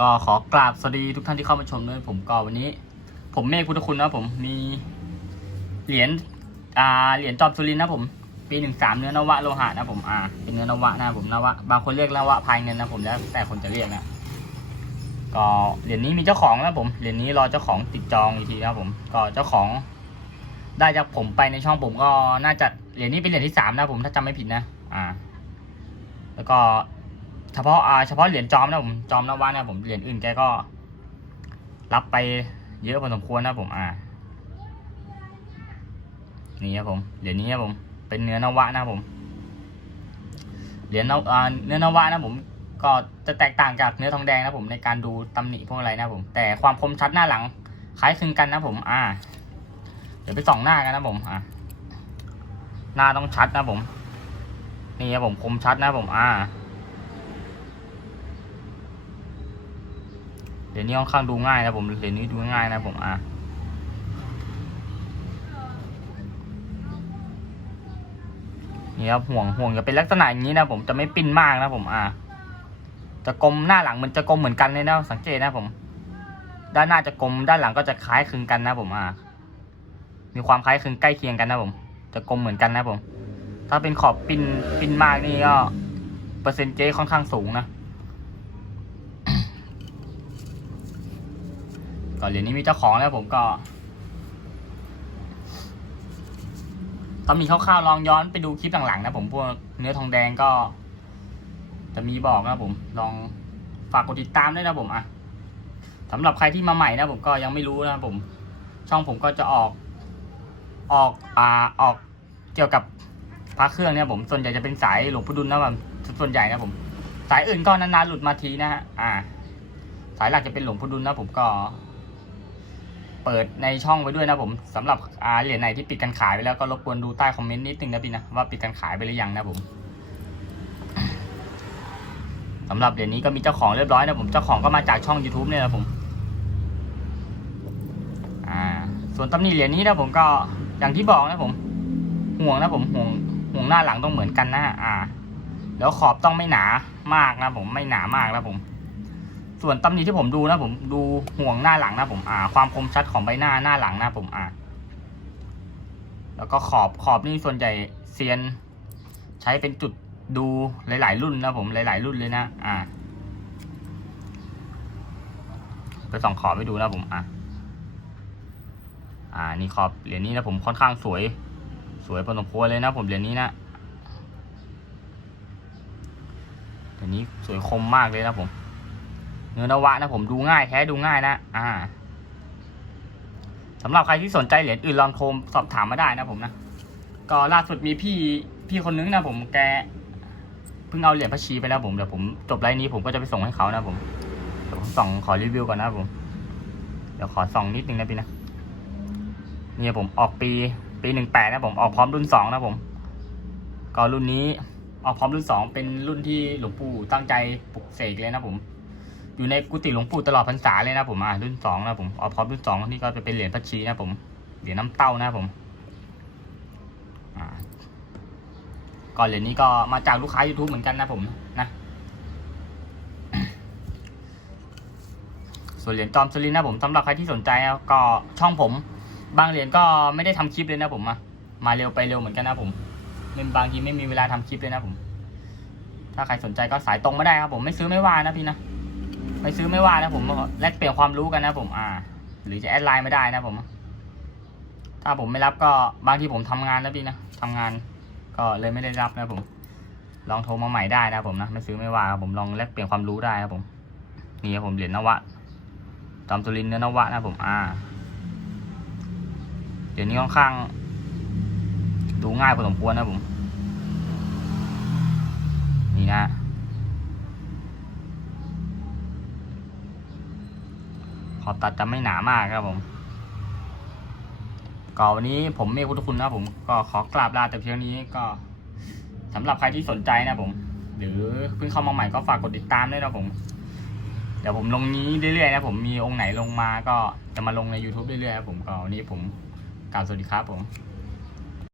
ก็ขอกราบสวัสดีทุกท่านที่เข้ามาชมด้วยผมก็วันนี้ ผมเมฆพุทธคุณนะผมมีเหรียญอ่าเหรียญจอมสุรินทร์นะผมปีหนึ่งสามเนื้อนวะโลหะนะผมอ่าเป็นเนื้อนวะนะผมนวะบางคนเรียกนวะพายเงินนะผมแล้วแต่คนจะเรียกนะก็เหรียญนี้มีเจ้าของแล้วผมเหรียญนี้รอเจ้าของติดจองอีกทีนะผมก็เจ้าของ ได้จากผมไปในช่องผมก็น่าจะเหรียญนี้เป็นเหรียญที่สามนะผมถ้าจำไม่ผิดนะ อ่า แล้วก็ เฉพาะอ่าเฉพาะเหรียญจอมนะผมจอมนวะนะผมเหรียญอื่นแกก็ รับไปเยอะพอสมควรนะผมอ่านี่ครับผมเหรียญนี้ครับผม เป็นเนื้อนวะนะผมเหรียญนวอ่าเนื้อนวะนะผม ก็จะแตกต่างจากเนื้อทองแดงนะผมในการดูตำหนิพวกอะไรนะผม แต่ความคมชัดหน้าหลังคล้ายคลึงกันนะผม อ่า เดี๋ยวไปส่องหน้ากันนะผม อ่าหน้าต้องชัดนะผม นี่ครับผมคมชัดนะผม อ่า เห รียญนี้ค่อนข้างดูง่ายนะผมเหรียญนี้ดูง่ายนะผมอ่านี่ครับห่วงห่วงจะเป็นลักษณะอย่างนี้นะผมจะไม่ปิ้นมากนะผมอ่าจะกลมหน้าหลังมันจะกลมเหมือนกันเลยนะสังเกตนะผม ด้านหน้าจะกลมด้านหลังก็จะคล้ายคลึงกันนะผมอ่ามีความคล้ายคลึงใกล้เคียงกันนะผม จะกลมเหมือนกันนะผม ถ้าเป็นขอบปิ้นปิ้นมากนี่ก็เปอร์เซ็นต์เจค่อนข้างสูงนะ ก่อนเหรียญนี้มีเจ้าของแล้วผมก็ถ้ามีคร่าวๆลองย้อนไปดูคลิปหลังๆนะผมพวกเนื้อทองแดงก็ จะมีบอกนะผมลองฝากกดติดตามด้วยนะผมอะสำหรับใครที่มาใหม่นะผมก็ยังไม่รู้นะผม ช่องผมก็จะออก ออกอ่าออกเกี่ยวกับพระเครื่องเนี่ยผมส่วนใหญ่จะเป็นสายหลวงพ่อดุลนะผมส่วนใหญ่นะผม สายอื่นก็นานๆหลุดมาทีนะฮะอ่า สายหลักจะเป็นหลวงพ่อดุลนะผมก็ เปิดในช่องไว้ด้วยนะผมสำหรับอาเหรียญไหนที่ปิดการขายไปแล้วก็รบกวนดูใต้คอมเมนต์นิดนึงนะพี่นะว่าปิดการขายไปหรือยังนะผมสำหรับเหรียญนี้ก็มีเจ้าของเรียบร้อยนะผมเจ้าของก็มาจากช่อง YouTube เนี่ยนะผมอ่าส่วนตำหนิเหรียญนี้นะผมก็อย่างที่บอกนะผม ห่วงนะผมห่วงห่วงหน้าหลังต้องเหมือนกันนะอ่า แล้วขอบต้องไม่หนามากนะผมไม่หนามากนะผม ส่วนตำหนิที่ผมดูนะผมดูห่วงหน้าหลังนะผมอ่า ความคมชัดของใบหน้าหน้าหลังนะผมอ่า แล้วก็ขอบขอบนี่ส่วนใหญ่เซียน ใช้เป็นจุดดูหลาย ๆ รุ่นนะผมหลาย ๆ รุ่นเลยนะอ่าไปส่องขอบไปดูนะผมอ่าอ่านี่ขอบเหรียญนี้นะผมค่อนข้างสวย สวยพอสมควรเลยนะ ผมเหรียญนี้นะเหรียญนี้สวยคมมากเลยนะผม เนื้อนวะนะผมดูง่ายแท้ดูง่ายนะ อ่าสำหรับใครที่สนใจเหรียญอื่นลองโทรสอบถามมาได้นะผมนะ ก็ล่าสุดมีพี่พี่คนนึงนะผมแกเพิ่งเอาเหรียญพระชีไปแล้วผมเดี๋ยวผมจบไลน์นี้ผมก็จะไปส่งให้เขานะผมเดี๋ยวผมส่องขอรีวิวก่อนนะผม เดี๋ยวขอส่องนิดนึงนะพี่นะเนี่ยผมออกปีปีหนึ่งแปดนะผมออกพร้อมรุ่นสองนะผม ก็รุ่นนี้ออกพร้อมรุ่นสองเป็นรุ่นที่หลวงปู่ตั้งใจปลุกเสกเลยนะผม อยู่ในกุฏิหลวงปู่ตลอดพรรษาเลยนะผมอ่ารุ่นสองนะผมออกพร้อมรุ่นสองนี่ก็จะเป็นเหรียญพัชชีนะผมเหรียญน้ำเต้านะผมก่อนเหรียญนี้ก็มาจากลูกค้า YouTube เหมือนกันนะผมนะส่วนเหรียญจอมสลินนะผมสำหรับใครที่สนใจก็ช่องผม บางเหรียญก็ไม่ได้ทำคลิปเลยนะผมมามาเร็วไปเร็วเหมือนกันนะผมไม่บางทีไม่มีเวลาทำคลิปเลยนะผม ถ้าใครสนใจก็สายตรงมาได้ครับผมไม่ซื้อไม่ว่านะพี่นะ ไม่ซื้อไม่ว่านะผมแลกเปลี่ยนความรู้กันนะผมอ่า หรือจะแอดไลน์ไม่ได้นะผม ถ้าผมไม่รับก็บางทีผมทำงานนะพี่นะทำงาน ก็เลยไม่ได้รับนะผม ลองโทรมาใหม่ได้นะผมนะไม่ซื้อไม่ว่าผมลองแลกเปลี่ยนความรู้ได้ครับผมนี่ครับผมเหรียญนวะจอมสุรินทร์เนื้อนวะนะผมอ่าเหรียญนี้ค่อนข้าง ดูง่ายพอสมควรนะผม นี่นะ อบตัดจะไม่หนามากครับผมก็วันนี้ผมเมฆพุทธคุณนะผมก็ขอกราบลาแต่เพียงนี้ก็สำหรับใครที่สนใจนะผม หรือเพิ่งเข้ามาใหม่ก็ฝากกดติดตามด้วยนะผม เดี๋ยวผมลงนี้เรื่อยๆนะผมมีองค์ไหนลงมาก็จะมาลงใน YouTube เรื่อยๆครับผมก็วันนี้ผมกล่าวสวัสดีครับผม